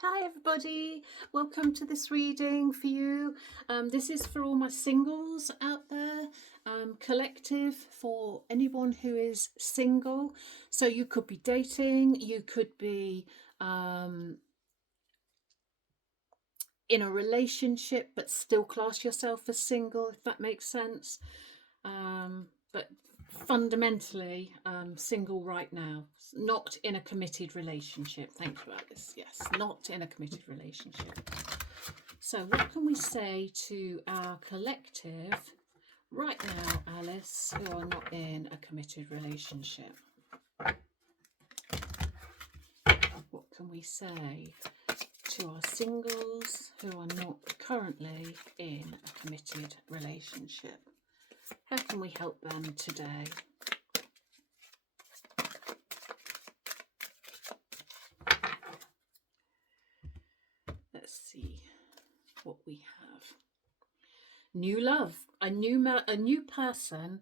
Hi everybody, welcome to this reading for you. This is for all my singles out there, collective for anyone who is single. So you could be dating, you could be in a relationship but still class yourself as single, if that makes sense. But fundamentally single right now, not in a committed relationship. Thank you, Alice. Yes, not in a committed relationship. So what can we say to our collective right now, Alice, who are not in a committed relationship? What can we say to our singles who are not currently in a committed relationship? How can we help them today? Let's see what we have. New love. A new person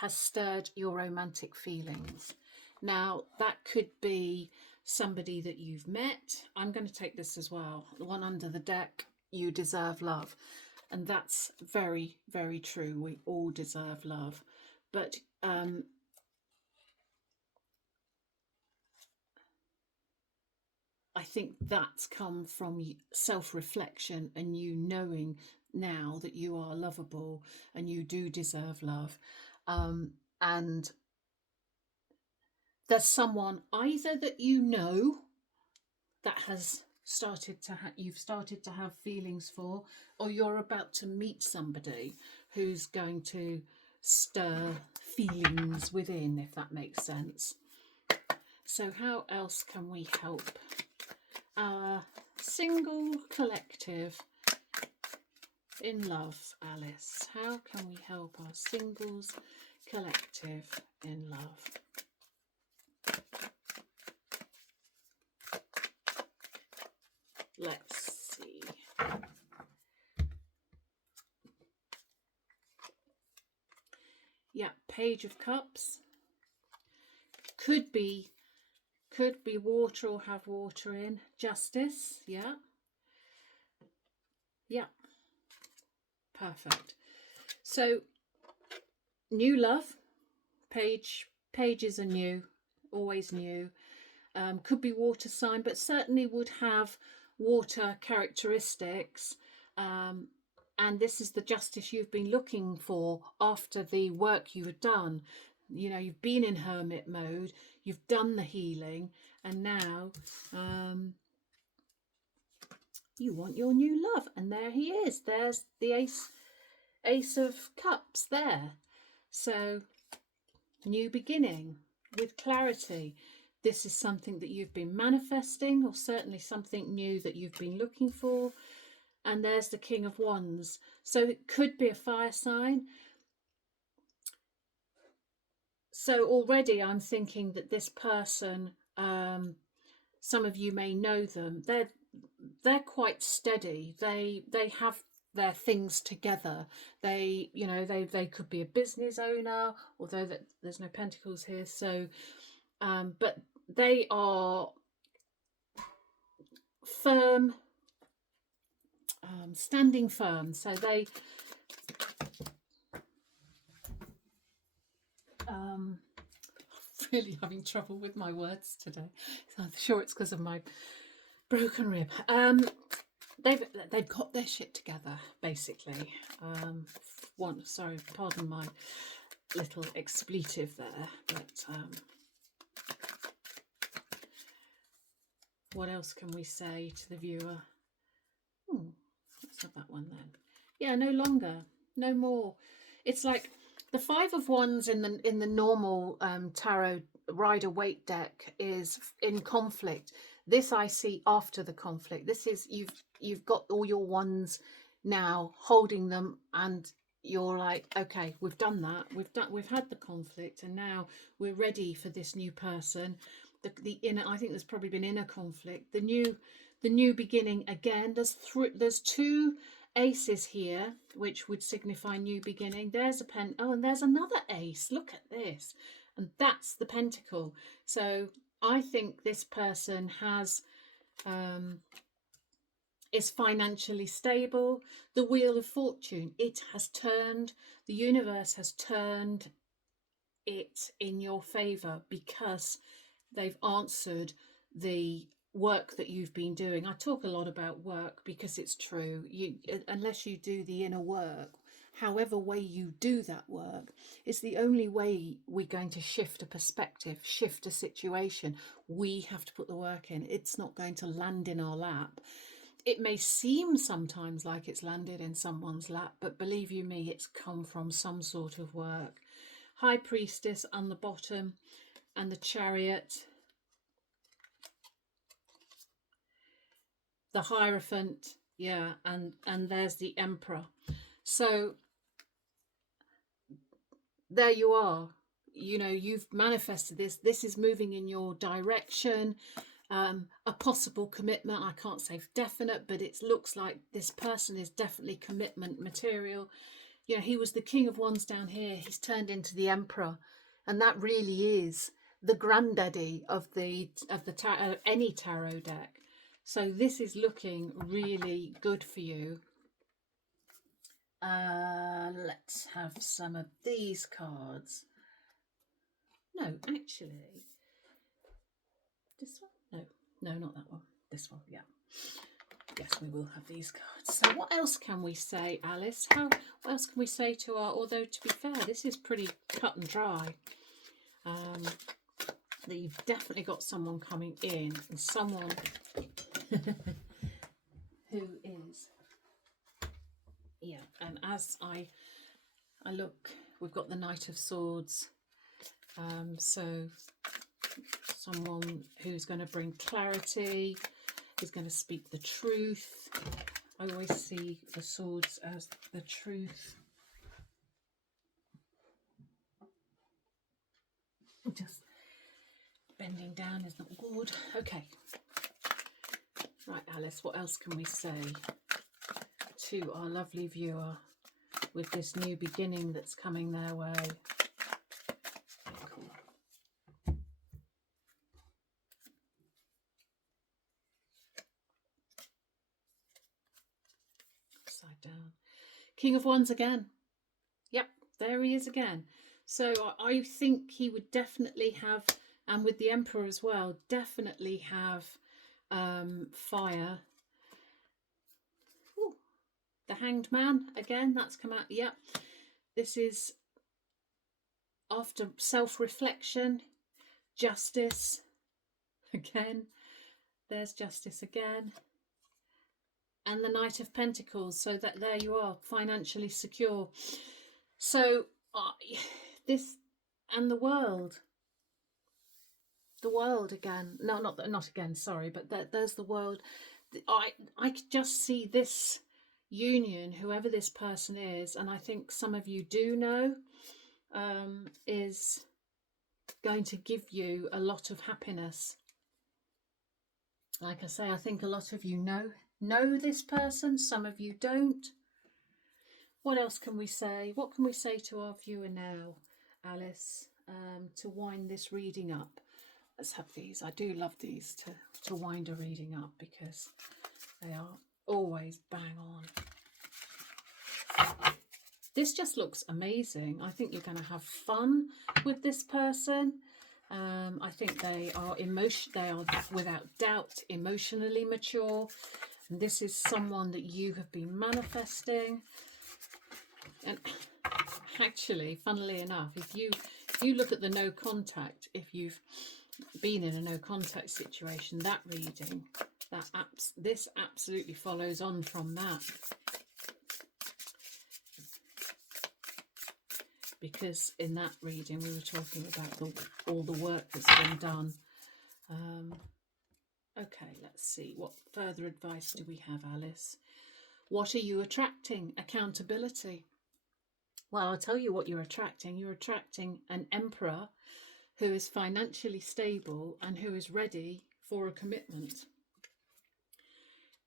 has stirred your romantic feelings. Now, that could be somebody that you've met. I'm going to take this as well. The one under the deck, you deserve love. And that's very, very true. We all deserve love. But I think that's come from self-reflection and you knowing now that you are lovable and you do deserve love. And there's someone either that you know that has you've started to have feelings for, or you're about to meet somebody who's going to stir feelings within, if that makes sense. So how else can we help our single collective in love, Alice? How can we help our singles collective in love? Let's see. Yeah, Page of Cups. Could be water or have water in. Justice, yeah. Yeah. Perfect. So new love. Pages are new, always new. Could be water sign, but certainly would have water characteristics. And this is the justice you've been looking for after the work you had done. You know, you've been in hermit mode, you've done the healing, and now you want your new love. And there he is. There's the ace of cups there. So new beginning with clarity. This is something that you've been manifesting, or certainly something new that you've been looking for. And there's the King of Wands. So it could be a fire sign. So already I'm thinking that this person, some of you may know them, they're quite steady. They have their things together. They, you know, they could be a business owner, although that there's no pentacles here. So but they are firm, standing firm. So they really having trouble with my words today. So I'm sure it's because of my broken rib. They've got their shit together, basically. Sorry, pardon my little expletive there, but what else can we say to the viewer? Let's have that one then. Yeah, no longer, no more. It's like the Five of Wands in the normal tarot Rider Waite deck is in conflict. This I see after the conflict. This is you've got all your wands now, holding them, and you're like, okay, we've done that. We've had the conflict, and now we're ready for this new person. The inner, I think there's probably been inner conflict. The new beginning again. There's two aces here, which would signify new beginning. There's a and there's another ace. Look at this, and that's the pentacle. So I think this person has is financially stable. The Wheel of Fortune, it has turned, the universe has turned it in your favor because they've answered the work that you've been doing. I talk a lot about work because it's true. You, unless you do the inner work, however way you do that work, it's the only way we're going to shift a perspective, shift a situation. We have to put the work in. It's not going to land in our lap. It may seem sometimes like it's landed in someone's lap, but believe you me, it's come from some sort of work. High Priestess on the bottom, and the Chariot, the Hierophant, yeah, and there's the Emperor. So there you are. You know, you've manifested this. This is moving in your direction. A possible commitment. I can't say definite, but it looks like this person is definitely commitment material. You know, he was the King of Wands down here. He's turned into the Emperor, and that really is the granddaddy of any tarot deck. So this is looking really good for you. Let's have some of these cards. No, actually, this one? No, not that one. This one, yeah. Yes, we will have these cards. So what else can we say, Alice? What else can we say to our, although to be fair, this is pretty cut and dry. That you've definitely got someone coming in, and someone who is, yeah, and as I look, we've got the Knight of Swords. So someone who's going to bring clarity, who's going to speak the truth. I always see the swords as the truth. Just bending down is not good. Okay. Right, Alice, what else can we say to our lovely viewer with this new beginning that's coming their way? Upside down. King of Wands again. Yep, there he is again. So I think he would definitely have, and with the Emperor as well, definitely have fire. Ooh, the Hanged Man again, that's come out. Yep, this is after self-reflection, justice again. There's justice again. And the Knight of Pentacles, so that there you are, financially secure. So this, and the World again. No, not again, sorry, but there's the World. I could just see this union, whoever this person is, and I think some of you do know, is going to give you a lot of happiness. Like I say, I think a lot of you know this person, some of you don't. What else can we say? What can we say to our viewer now, Alice, to wind this reading up? Let's have these. I do love these to wind a reading up because they are always bang on. This just looks amazing. I think you're going to have fun with this person. I think they are without doubt emotionally mature. And this is someone that you have been manifesting. And actually, funnily enough, if you look at the no contact, if you've been in a no contact situation, that reading, this absolutely follows on from that. Because in that reading we were talking about all the work that's been done. Okay, let's see. What further advice do we have, Alice? What are you attracting? Accountability. Well, I'll tell you what you're attracting. You're attracting an Emperor who is financially stable and who is ready for a commitment.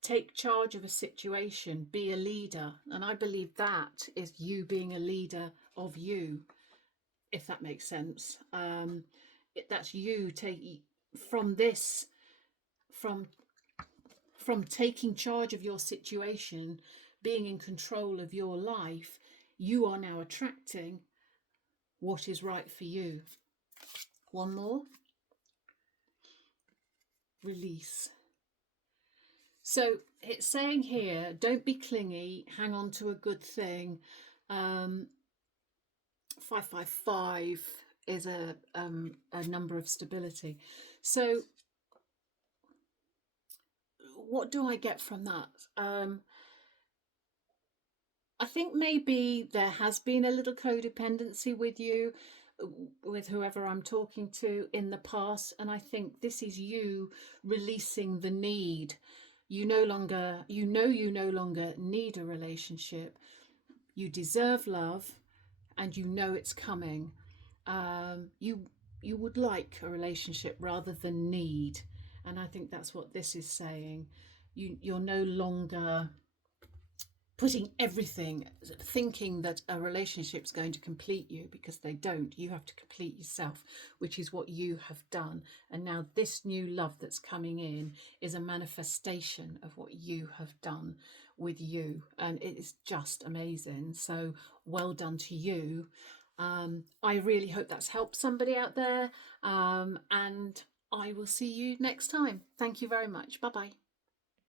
Take charge of a situation, be a leader. And I believe that is you being a leader of you, if that makes sense. That's you taking from from taking charge of your situation, being in control of your life, you are now attracting what is right for you. One more. Release. So it's saying here, don't be clingy, hang on to a good thing. 555 is a number of stability. So what do I get from that? I think maybe there has been a little codependency with you, with whoever I'm talking to in the past, and I think this is you releasing the need. You no longer need a relationship. You deserve love, and you know it's coming. You would like a relationship rather than need, and I think that's what this is saying. You're no longer putting everything, thinking that a relationship's going to complete you, because they don't. You have to complete yourself, which is what you have done. And now this new love that's coming in is a manifestation of what you have done with you, and it is just amazing. So well done to you. I really hope that's helped somebody out there, and I will see you next time. Thank you very much. Bye bye.